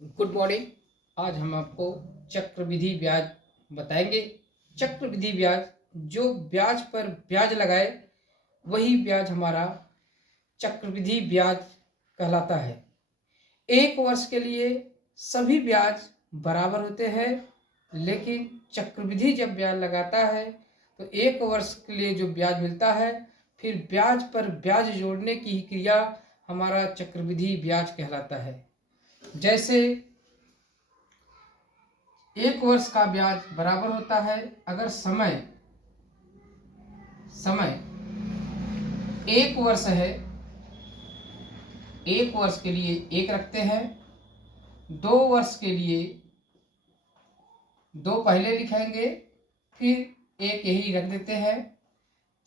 Good morning. आज हम आपको चक्रवृद्धि ब्याज बताएंगे। चक्रवृद्धि ब्याज, जो ब्याज पर ब्याज लगाए वही ब्याज हमारा चक्रवृद्धि ब्याज कहलाता है। एक वर्ष के लिए सभी ब्याज बराबर होते हैं, लेकिन चक्रवृद्धि जब ब्याज लगाता है तो एक वर्ष के लिए जो ब्याज मिलता है, फिर ब्याज पर ब्याज जोड़ने की क्रिया हमारा चक्रवृद्धि ब्याज कहलाता है। जैसे एक वर्ष का ब्याज बराबर होता है, अगर समय समय एक वर्ष है, एक वर्ष के लिए एक रखते हैं, 2 वर्ष के लिए 2 पहले लिखेंगे, फिर एक यही रख देते हैं।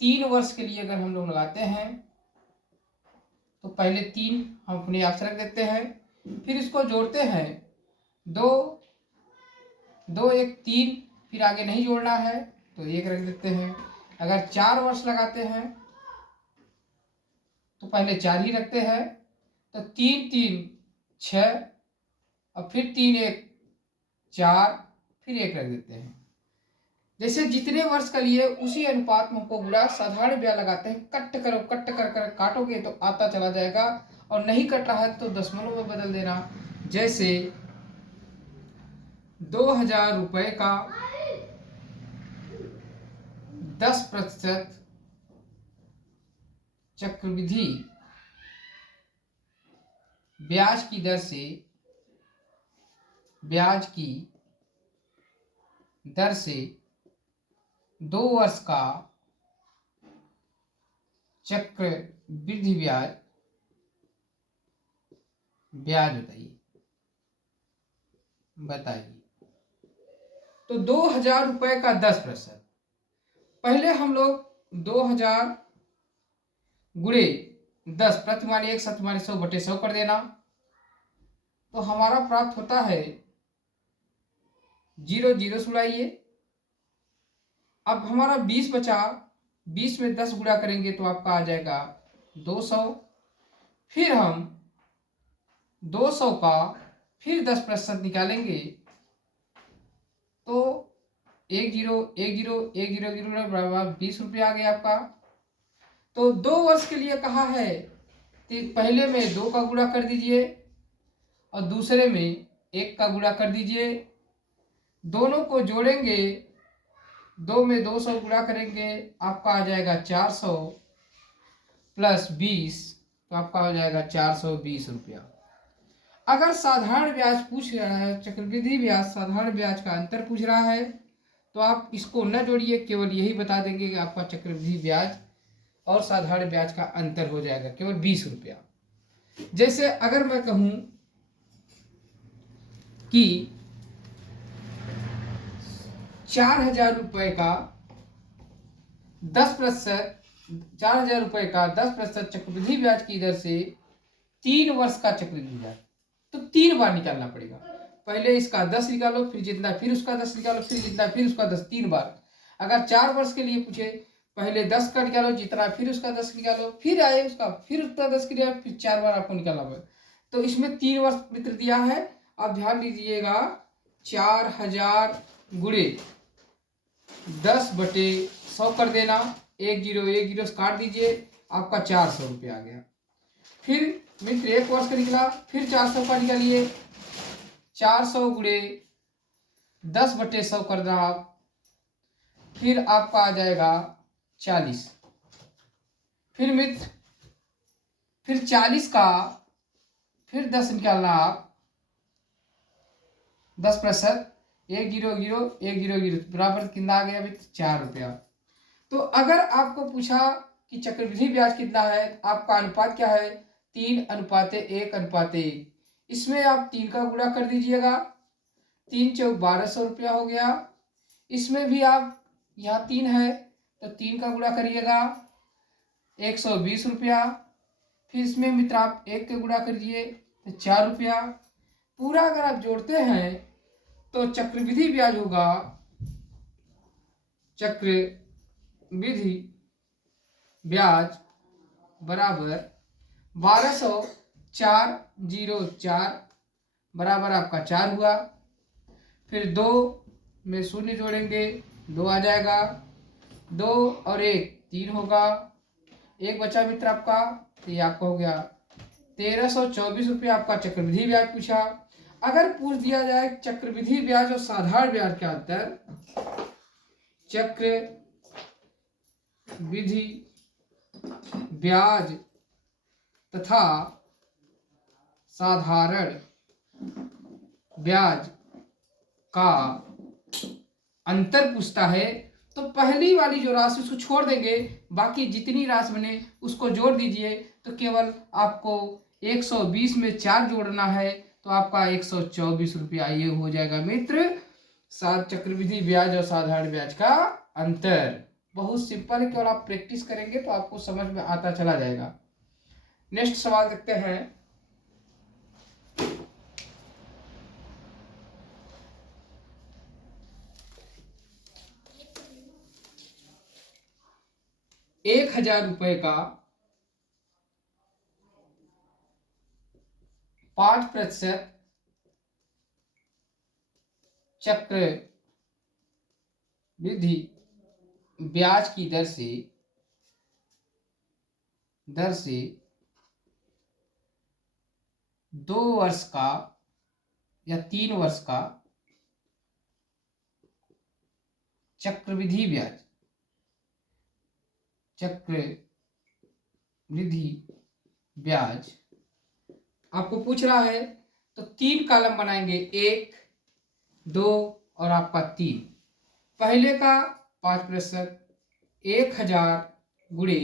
3 वर्ष के लिए अगर हम लोग लगाते हैं तो पहले 3 हम अपने आप से रख देते हैं, फिर इसको जोड़ते हैं। 2 2 1 3, फिर आगे नहीं जोड़ना है तो 1 रख देते हैं। अगर 4 वर्ष लगाते हैं तो पहले 4 ही रखते हैं, तो 3 3 6, और फिर 3 1 4, फिर 1 रख देते हैं। जैसे जितने वर्ष का लिए उसी अनुपात में हमको गुणा साधारण ब्याज लगाते हैं। कट करो, कट कर कर काटोगे तो आता चला जाएगा, और नहीं कट रहा है तो दशमलव में बदल देना। जैसे 2000 रुपये का 10% चक्रवृद्धि ब्याज की दर से 2 वर्ष का चक्रवृद्धि ब्याज बताइए। तो 2000 रुपये का 10%, पहले हम लोग 2000 गुणे 10 प्रतिमानी 1 शतमानी 100 बटे 100 कर देना, तो हमारा प्राप्त होता है 0 0 से उड़ाइए। अब हमारा 20 बचा, 20 में 10 गुणा करेंगे तो आपका आ जाएगा 200। फिर हम 200 का फिर 10% निकालेंगे तो 1 0 1 0 1 0 0 बराबर 20 रुपये आ गया आपका। तो 2 वर्ष के लिए कहा है कि पहले में 2 का गुणा कर दीजिए और दूसरे में 1 का गुणा कर दीजिए। दोनों को जोड़ेंगे, 2 में 200 गुणा करेंगे, आपका आ जाएगा 400 प्लस 20, तो आपका हो जाएगा 420 रुपया। अगर साधारण ब्याज पूछ रहा है, चक्रवृद्धि ब्याज साधारण ब्याज का अंतर पूछ रहा है, तो आप इसको न जोड़िए, केवल यही बता देंगे कि आपका चक्रवृद्धि ब्याज और साधारण ब्याज का अंतर हो जाएगा केवल 20 रुपया। जैसे अगर मैं कहूं कि 4000 रुपये का 10%, 4000 रुपये का 10% चक्रवृद्धि ब्याज की दर से 3 वर्ष का चक्रवृद्धि ब्याज, तो 3 बार निकालना पड़ेगा। पहले इसका 10 निकालो, फिर जितना, फिर उसका 10 निकालो, फिर जितना, फिर उसका 10, 3 बार। अगर 4 वर्ष के लिए पूछे, पहले 10 का निकालो जितना, फिर उसका 10 निकालो, फिर आए उसका, फिर उसका 10 निकालो, फिर 4 बार आपको निकालना पड़ेगा। तो इसमें 3 वर्ष मित्र दिया है। आप ध्यान दीजिएगा, 4000 गुणे 10 बटे 100 कर देना, 1 0 1 0 काट दीजिए, आपका 400 रुपये आ गया। फिर मित्र 1 वर्ष का निकला, फिर 400 का निकालिए, 400 गुणे 10 बटे 100 कर देना आप, फिर आपका आ जाएगा 40। फिर मित्र फिर 40 का फिर 10 निकालना आप, 10%, 1 0 0 1 0 0 बराबर कितना आ गया मित्र, 4 रुपया। तो अगर आपको पूछा कि चक्रवृद्धि ब्याज कितना है, आपका अनुपात क्या है, 3:1:1, इसमें आप 3 का गुणा कर दीजिएगा, 3 चौक 1200 रुपया हो गया। इसमें भी आप, यहाँ 3 है तो 3 का गुणा करिएगा, 120 रुपया। फिर इसमें मित्र आप 1 के गुणा करिए तो 4 रुपया। पूरा अगर आप जोड़ते हैं तो चक्रवृद्धि ब्याज होगा, चक्रवृद्धि ब्याज बराबर 1204.04 बराबर आपका 4 हुआ। फिर 2 में शून्य जोड़ेंगे, 2 आ जाएगा, 2 और 1 3 होगा, 1 बचा मित्र आपका, तो ये आपका हो गया 1324 रुपये आपका चक्रवृद्धि ब्याज पूछा। अगर पूछ दिया जाए चक्रवृद्धि ब्याज और साधारण ब्याज का अंतर, चक्रवृद्धि ब्याज तथा साधारण ब्याज का अंतर पूछता है, तो पहली वाली जो राशि उसको छोड़ देंगे, बाकी जितनी राशि बने उसको जोड़ दीजिए। तो केवल आपको 120 में 4 जोड़ना है, तो आपका 124 रुपया ये हो जाएगा मित्र चक्रवृद्धि ब्याज और साधारण ब्याज का अंतर। बहुत सिंपल है, केवल आप प्रैक्टिस करेंगे तो आपको समझ में आता चला जाएगा। नेक्स्ट सवाल देखते हैं। ₹1000 का 5% चक्रवृद्धि ब्याज की दर से 2 वर्ष का या 3 वर्ष का चक्रवृद्धि ब्याज आपको पूछ रहा है, तो 3 कॉलम बनाएंगे, 1 2 और आपका 3। पहले का 5%, 1000 गुणे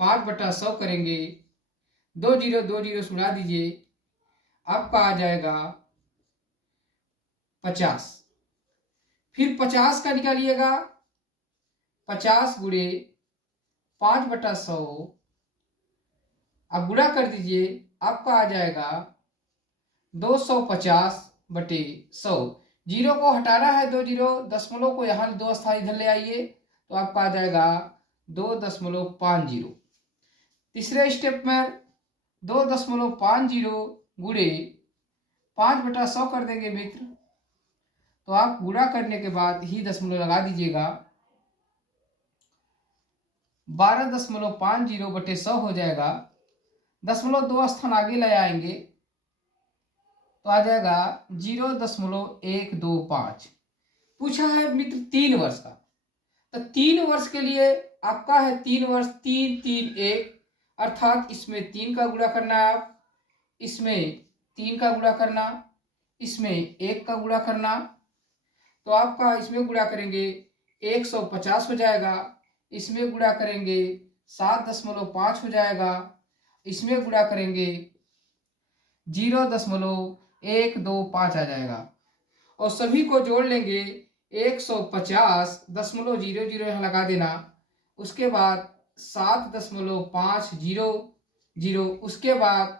5/100 करेंगे, 2 जीरो से उड़ा दीजिए, आपका आ जाएगा 50। फिर 50 का निकालिएगा, 50 गुणे 5/100 आप गुणा कर दीजिए, आपका आ जाएगा 250/100। जीरो को हटाना है, 2 जीरो, दशमलव को यहाँ 2 स्थान इधर ले आइए, तो आपका आ जाएगा 2.50। तीसरे स्टेप में 2.50 गुणे 5/100 कर देंगे मित्र, तो आप गुणा करने के बाद ही दशमलव लगा दीजिएगा, 12.50/100 हो जाएगा। दशमलव 2 स्थान आगे ले आएंगे, तो आ जाएगा 0.125। पूछा है मित्र 3 वर्ष का, तो 3 वर्ष के लिए आपका है 3 वर्ष, 3 3 1, अर्थात इसमें 3 का गुणा करना है, आप इसमें 3 का गुणा करना, इसमें 1 का गुणा करना, तो आपका इसमें गुणा करेंगे 150 हो जाएगा, इसमें गुणा करेंगे 7.5 हो जाएगा, इसमें गुणा करेंगे 0.125 आ जाएगा, और सभी को जोड़ लेंगे 150.00 यहाँ लगा देना, उसके बाद 7.500, उसके बाद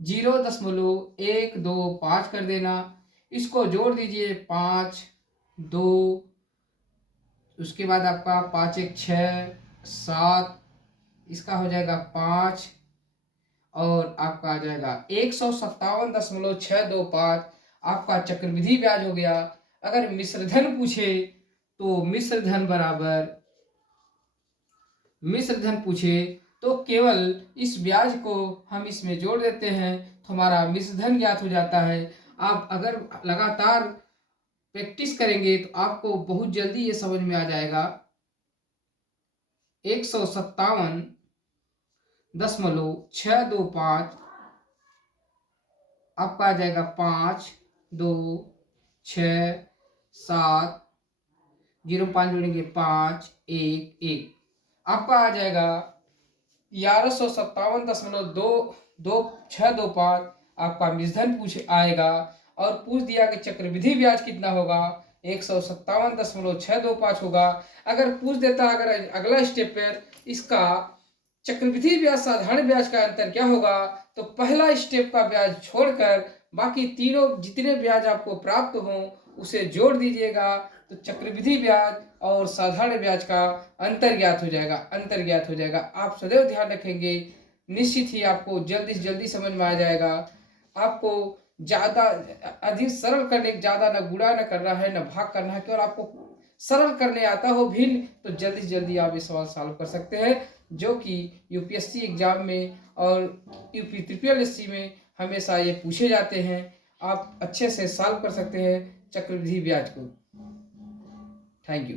0.125 कर देना, इसको जोड़ दीजिए 5 2, उसके बाद आपका 5 1 6 7, इसका हो जाएगा 5, और आपका आ जाएगा 157.625 आपका चक्रवृद्धि ब्याज हो गया। अगर मिश्रधन पूछे तो मिश्रधन पूछे तो केवल इस ब्याज को हम इसमें जोड़ देते हैं, तो हमारा मिश्रधन ज्ञात हो जाता है। आप अगर लगातार प्रैक्टिस करेंगे तो आपको बहुत जल्दी ये समझ में आ जाएगा। 157.625 आपका आ जाएगा 5 2 6 7, 0.5 जोड़ेंगे 5 1 1, आपका आ जाएगा 1157.2625 आपका मिश्रधन पूछ आएगा। और पूछ दिया कि चक्रवृद्धि ब्याज कितना होगा, 157.625 होगा। अगर पूछ देता अगर अगला स्टेप पर इसका चक्रवृद्धि ब्याज साधारण ब्याज का अंतर क्या होगा, तो पहला स्टेप का ब्याज छोड़कर बाकी तीनों जितने ब्याज आपको प्राप्त हों उसे जोड़ दीजिएगा, तो चक्रवृद्धि ब्याज और साधारण ब्याज का अंतर ज्ञात हो जाएगा। आप सदैव ध्यान रखेंगे, निश्चित ही आपको जल्दी से जल्दी समझ में आ जाएगा। आपको ज़्यादा अधिक सरल करने, ज़्यादा न गुणा न करना है, न भाग करना है, केवल आपको सरल करने आता हो भिन्न, तो जल्दी से जल्दी आप ये सवाल सॉल्व कर सकते हैं, जो कि यूपीएससी एग्जाम में और यूपी ट्रिपल एससी में हमेशा ये पूछे जाते हैं। आप अच्छे से सॉल्व कर सकते हैं चक्रवृद्धि ब्याज को। Thank you.